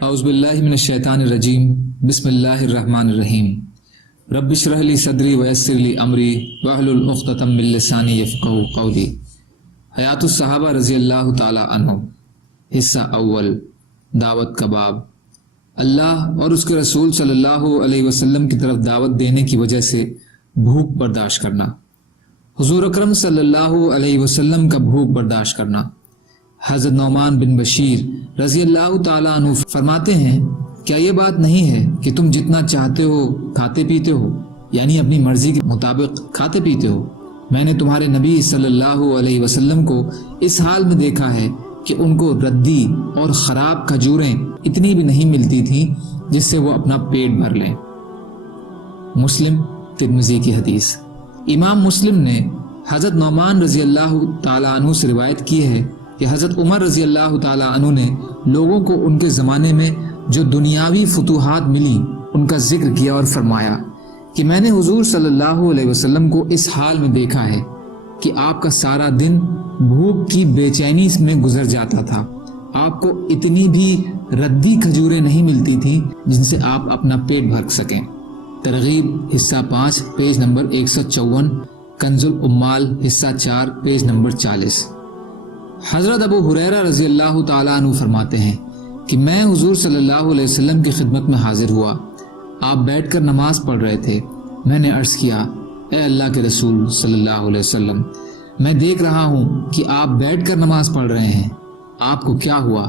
اعوذ باللہ من الشیطان الرجیم بسم اللہ الرحمن الرحیم رب اشرح لی صدری ویسر لی امری واحلل عقدۃ من لسانی یفقہوا قولی۔ حیات الصحابہ رضی اللہ تعالی عنہ، حصہ اول، دعوت کا باب۔ اللہ اور اس کے رسول صلی اللہ علیہ وسلم کی طرف دعوت دینے کی وجہ سے بھوک برداشت کرنا۔ حضور اکرم صلی اللہ علیہ وسلم کا بھوک برداشت کرنا۔ حضرت نعمان بن بشیر رضی اللہ تعالیٰ عنہ فرماتے ہیں، کیا یہ بات نہیں ہے کہ تم جتنا چاہتے ہو کھاتے پیتے ہو، یعنی اپنی مرضی کے مطابق کھاتے پیتے ہو؟ میں نے تمہارے نبی صلی اللہ علیہ وسلم کو اس حال میں دیکھا ہے کہ ان کو ردی اور خراب کھجوریں اتنی بھی نہیں ملتی تھیں جس سے وہ اپنا پیٹ بھر لیں۔ مسلم ترمذی کی حدیث۔ امام مسلم نے حضرت نعمان رضی اللہ تعالیٰ عنہ سے روایت کی ہے کہ حضرت عمر رضی اللہ تعالیٰ عنہ نے لوگوں کو ان کے زمانے میں جو دنیاوی فتوحات ملی ان کا ذکر کیا اور فرمایا کہ میں نے حضور صلی اللہ علیہ وسلم کو اس حال میں دیکھا ہے کہ آپ کا سارا دن بھوک کی بے چینی میں گزر جاتا تھا۔ آپ کو اتنی بھی ردی کھجوریں نہیں ملتی تھیں جن سے آپ اپنا پیٹ بھر سکیں۔ ترغیب حصہ 5 پیج نمبر 154، کنز العمال حصہ 4 پیج نمبر 40۔ حضرت ابو ہریرہ رضی اللہ تعالیٰ عنہ فرماتے ہیں کہ میں حضور صلی اللہ علیہ وسلم کی خدمت میں حاضر ہوا۔ آپ بیٹھ کر نماز پڑھ رہے تھے۔ میں نے عرض کیا، اے اللہ کے رسول صلی اللہ علیہ وسلم، میں دیکھ رہا ہوں کہ آپ بیٹھ کر نماز پڑھ رہے ہیں، آپ کو کیا ہوا؟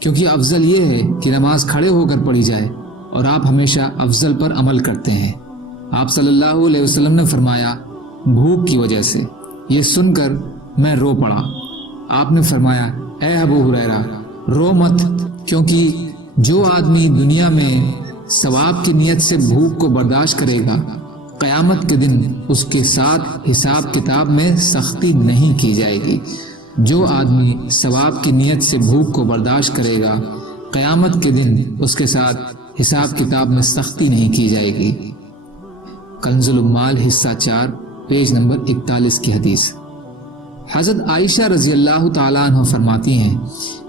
کیونکہ افضل یہ ہے کہ نماز کھڑے ہو کر پڑھی جائے اور آپ ہمیشہ افضل پر عمل کرتے ہیں۔ آپ صلی اللہ علیہ وسلم نے فرمایا، بھوک کی وجہ سے۔ یہ سن کر میں رو پڑا۔ آپ نے فرمایا، اے ابو ہریرہ، رو مت، کیونکہ جو آدمی دنیا میں ثواب کی نیت سے بھوک کو برداشت کرے گا، قیامت کے دن اس کے ساتھ حساب کتاب میں سختی نہیں کی جائے گی۔ جو آدمی ثواب کی نیت سے بھوک کو برداشت کرے گا، قیامت کے دن اس کے ساتھ حساب کتاب میں سختی نہیں کی جائے گی۔ کنز العمال حصہ 4 پیج نمبر 41 کی حدیث۔ حضرت عائشہ رضی اللہ تعالیٰ عنہ فرماتی ہیں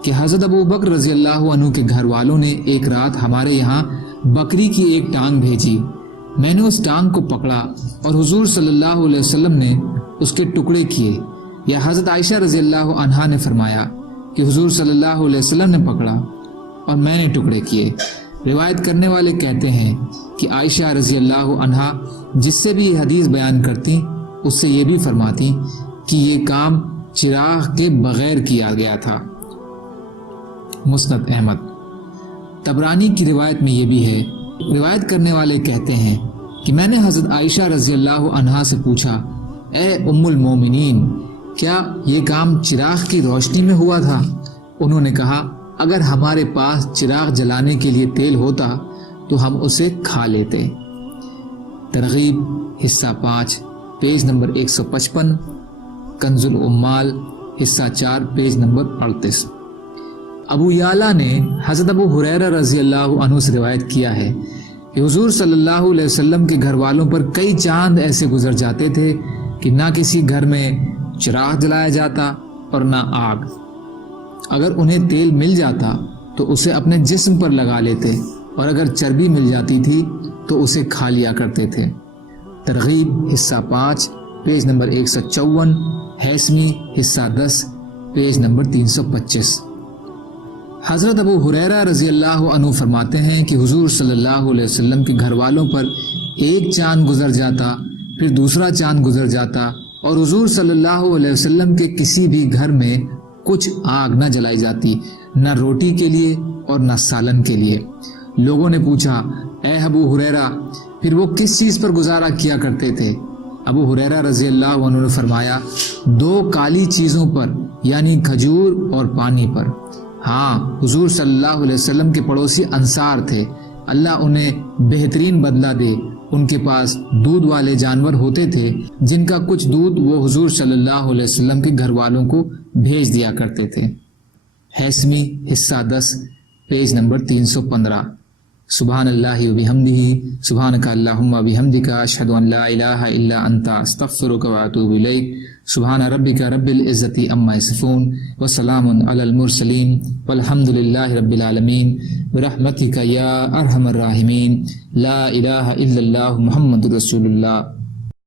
کہ حضرت ابو بکر رضی اللہ عنہ کے گھر والوں نے ایک رات ہمارے یہاں بکری کی ایک ٹانگ بھیجی۔ میں نے اس ٹانگ کو پکڑا اور حضور صلی اللہ علیہ وسلم نے اس کے ٹکڑے کیے، یا حضرت عائشہ رضی اللہ عنہا نے فرمایا کہ حضور صلی اللہ علیہ وسلم نے پکڑا اور میں نے ٹکڑے کیے۔ روایت کرنے والے کہتے ہیں کہ عائشہ رضی اللہ عنہا جس سے بھی یہ حدیث بیان کرتی اس سے یہ بھی فرماتی کہ یہ کام چراغ کے بغیر کیا گیا تھا۔ مسند احمد۔ طبرانی کی روایت میں یہ بھی ہے، روایت کرنے والے کہتے ہیں کہ میں نے حضرت عائشہ رضی اللہ عنہا سے پوچھا، اے ام المومنین، کیا یہ کام چراغ کی روشنی میں ہوا تھا؟ انہوں نے کہا، اگر ہمارے پاس چراغ جلانے کے لیے تیل ہوتا تو ہم اسے کھا لیتے۔ ترغیب حصہ 5 پیج نمبر 155، کنز العمال حصہ 4 پیج نمبر 38۔ ابو یعلا نے حضرت ابو ہریرہ رضی اللہ عنہ سے روایت کیا ہے کہ حضور صلی اللہ علیہ وسلم کے گھر والوں پر کئی چاند ایسے گزر جاتے تھے کہ نہ کسی گھر میں چراغ جلایا جاتا اور نہ آگ۔ اگر انہیں تیل مل جاتا تو اسے اپنے جسم پر لگا لیتے، اور اگر چربی مل جاتی تھی تو اسے کھا لیا کرتے تھے۔ ترغیب حصہ 5 پیج نمبر 154، ہیثمی حصہ 10 پیج نمبر 325۔ حضرت ابو ہریرہ رضی اللہ عنہ فرماتے ہیں کہ حضور صلی اللہ علیہ وسلم کے گھر والوں پر ایک چاند گزر جاتا، پھر دوسرا چاند گزر جاتا، اور حضور صلی اللہ علیہ وسلم کے کسی بھی گھر میں کچھ آگ نہ جلائی جاتی، نہ روٹی کے لیے اور نہ سالن کے لیے۔ لوگوں نے پوچھا، اے ابو ہریرہ، پھر وہ کس چیز پر گزارا کیا کرتے تھے؟ ابو ہریرہ رضی اللہ عنہ نے فرمایا، 2 کالی چیزوں پر، یعنی کھجور اور پانی پر۔ ہاں، حضور صلی اللہ علیہ وسلم کے پڑوسی انصار تھے، اللہ انہیں بہترین بدلہ دے۔ ان کے پاس دودھ والے جانور ہوتے تھے جن کا کچھ دودھ وہ حضور صلی اللہ علیہ وسلم کے گھر والوں کو بھیج دیا کرتے تھے۔ ہیثمی حصہ 10 پیج نمبر 315۔ سبحان اللہ و بحمدہ سبحانک اللہم و بحمدک اشہد ان لا الہ الا انت استغفرک و اتوب الیک سبحان ربک رب العزت عما یصفون وسلام علی المرسلین والحمد للہ رب العالمین برحمتک یا ارحم الراحمین لا الہ الا اللہ محمد رسول اللہ.